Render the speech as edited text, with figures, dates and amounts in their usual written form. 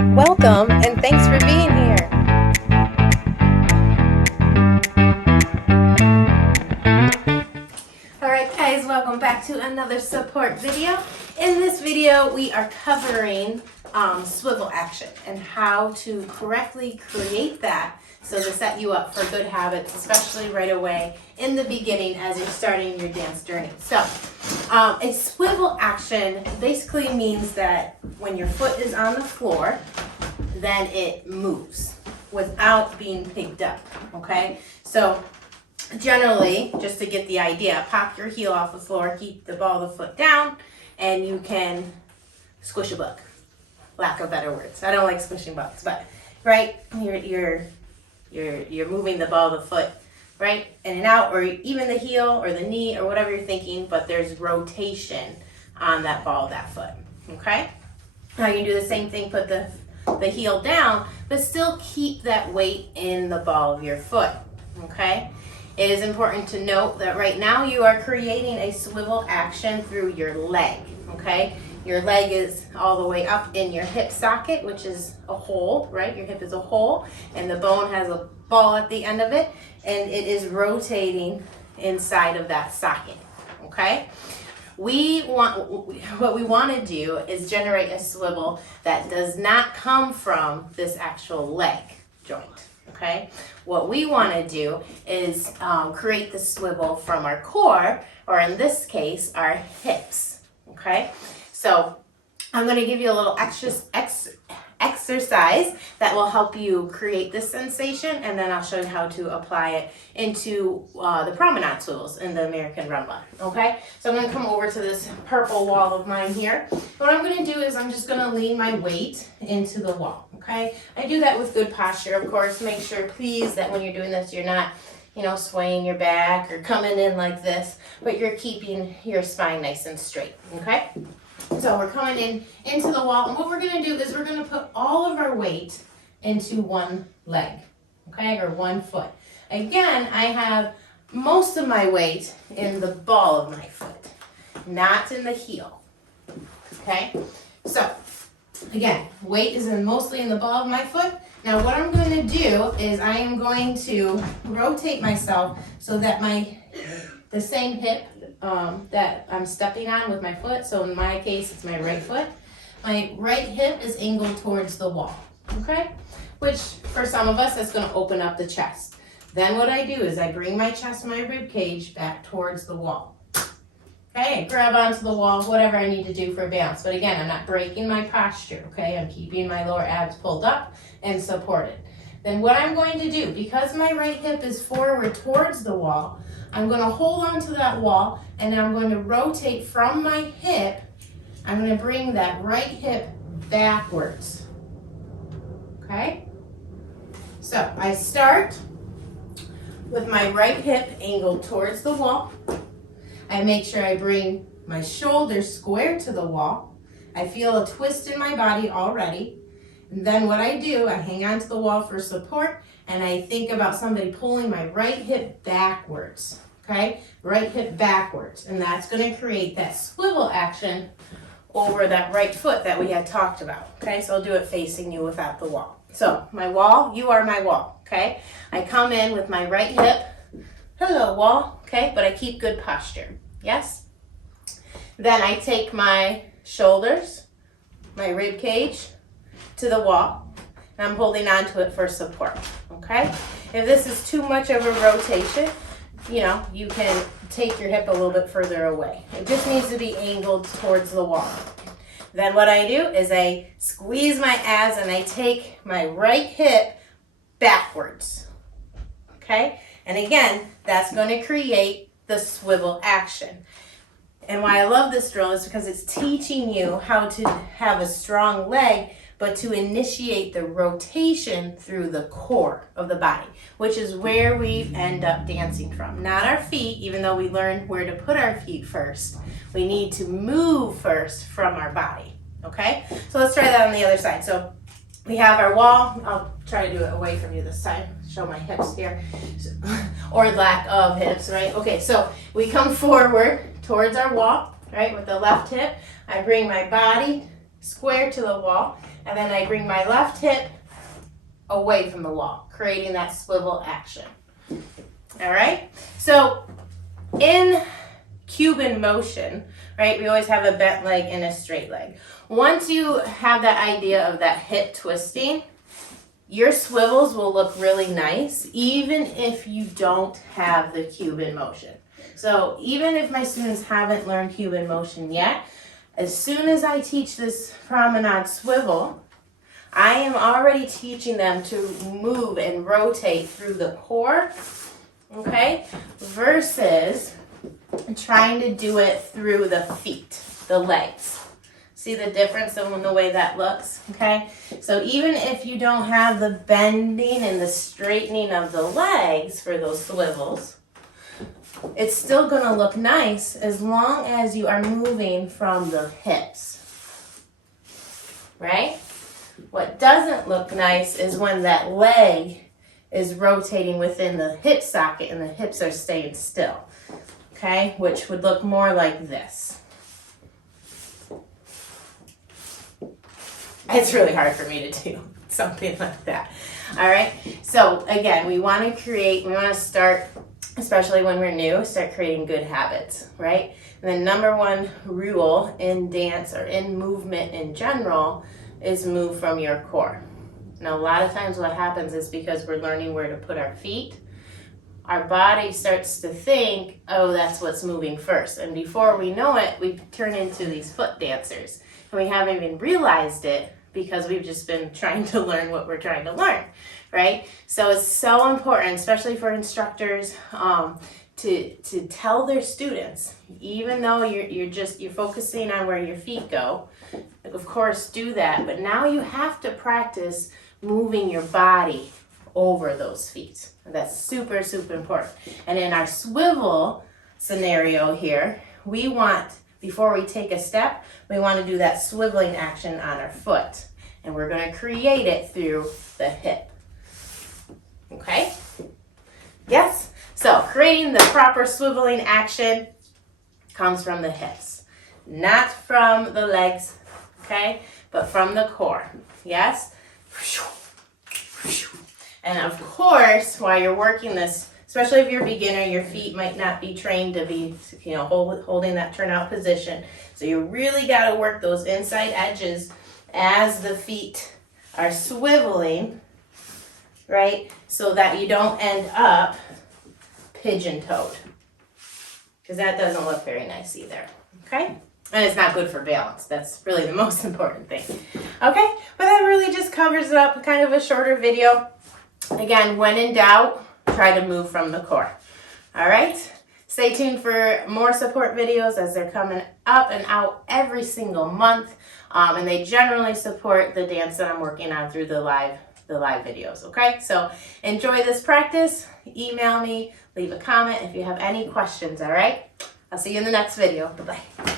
Welcome and thanks for being here. Alright guys, welcome back to another support video. In this video we are covering swivel action and how to correctly create that so to set you up for good habits, especially right away in the beginning as you're starting your dance journey. So a swivel action basically means that when your foot is on the floor, then it moves without being picked up, okay? So generally, just to get the idea, pop your heel off the floor, keep the ball of the foot down, and you can squish a bug. Lack of better words. I don't like squishing bugs, but right, you're moving the ball of the foot right in and out, or even the heel or the knee or whatever you're thinking, but there's rotation on that ball of that foot. Okay. Now you can do the same thing. Put the heel down, but still keep that weight in the ball of your foot. Okay. It is important to note that right now you are creating a swivel action through your leg, okay? Your leg is all the way up in your hip socket, which is a hole, right? Your hip is a hole, and the bone has a ball at the end of it, and it is rotating inside of that socket, okay? What we want to do is generate a swivel that does not come from this actual leg joint. Okay, what we want to do is create the swivel from our core, or in this case, our hips. Okay, so I'm going to give you a little exercise that will help you create this sensation, and then I'll show you how to apply it into the promenade swivels in the American Rumba. Okay, so I'm going to come over to this purple wall of mine here. What I'm going to do is I'm just going to lean my weight into the wall. Okay, I do that with good posture, of course. Make sure, please, that when you're doing this, you're not, swaying your back or coming in like this, but you're keeping your spine nice and straight. Okay, so we're coming into the wall, and what we're going to do is we're going to put all of our weight into one leg, okay, or one foot. Again, I have most of my weight in the ball of my foot, not in the heel. Okay, so again, weight is mostly in the ball of my foot. Now what I'm going to do is I am going to rotate myself so that the same hip that I'm stepping on with my foot, so in my case it's my right foot, my right hip is angled towards the wall, okay? Which for some of us that's going to open up the chest. Then what I do is I bring my chest and my rib cage back towards the wall. Okay, grab onto the wall, whatever I need to do for balance. But again, I'm not breaking my posture, okay? I'm keeping my lower abs pulled up and supported. Then what I'm going to do, because my right hip is forward towards the wall, I'm going to hold onto that wall, and I'm going to rotate from my hip. I'm going to bring that right hip backwards, okay? So I start with my right hip angled towards the wall. I make sure I bring my shoulders square to the wall. I feel a twist in my body already. And then what I do, I hang on to the wall for support, and I think about somebody pulling my right hip backwards, okay? Right hip backwards, and that's gonna create that swivel action over that right foot that we had talked about, okay? So I'll do it facing you without the wall. So my wall, you are my wall, okay? I come in with my right hip, hello wall, okay? But I keep good posture, yes? Then I take my shoulders, my rib cage to the wall, and I'm holding onto it for support, okay? If this is too much of a rotation, you can take your hip a little bit further away. It just needs to be angled towards the wall. Then what I do is I squeeze my abs and I take my right hip backwards, okay? And again, that's going to create the swivel action. And why I love this drill is because it's teaching you how to have a strong leg, but to initiate the rotation through the core of the body, which is where we end up dancing from. Not our feet, even though we learned where to put our feet first. We need to move first from our body, okay? So let's try that on the other side. So we have our wall. I'll try to do it away from you this time. Show my hips here, or lack of hips, right? Okay, so we come forward towards our wall, right, with the left hip. I bring my body square to the wall. And then I bring my left hip away from the wall, creating that swivel action. All right? So in Cuban motion, right, we always have a bent leg and a straight leg. Once you have that idea of that hip twisting, your swivels will look really nice, even if you don't have the Cuban motion. So even if my students haven't learned Cuban motion yet, as soon as I teach this promenade swivel, I am already teaching them to move and rotate through the core, okay, versus trying to do it through the feet, the legs. See the difference in the way that looks, okay? So even if you don't have the bending and the straightening of the legs for those swivels, it's still gonna look nice as long as you are moving from the hips, right? What doesn't look nice is when that leg is rotating within the hip socket and the hips are staying still, okay? Which would look more like this. It's really hard for me to do something like that. All right, so again, we want to start, especially when we're new, start creating good habits, right? And the number one rule in dance or in movement in general is move from your core. Now, a lot of times what happens is because we're learning where to put our feet, our body starts to think, oh, that's what's moving first. And before we know it, we turn into these foot dancers. And we haven't even realized it because we've just been trying to learn what we're trying to learn, right? So it's so important, especially for instructors, to tell their students, even though you're focusing on where your feet go, of course do that, but now you have to practice moving your body over those feet. That's super, super important. And in our swivel scenario here, we want, before we take a step, we want to do that swiveling action on our foot. And we're going to create it through the hip. Okay? Yes? So creating the proper swiveling action comes from the hips. Not from the legs, okay? But from the core. Yes? And of course, while you're working this, especially if you're a beginner, your feet might not be trained to be, holding that turnout position. So you really got to work those inside edges as the feet are swiveling, right? So that you don't end up pigeon-toed. Because that doesn't look very nice either, okay? And it's not good for balance. That's really the most important thing. Okay, but that really just covers it up, kind of a shorter video. Again, when in doubt, try to move from the core. All right? Stay tuned for more support videos as they're coming up and out every single month. And they generally support the dance that I'm working on through the live videos, okay? So enjoy this practice. Email me, leave a comment if you have any questions, all right? I'll see you in the next video. Bye-bye.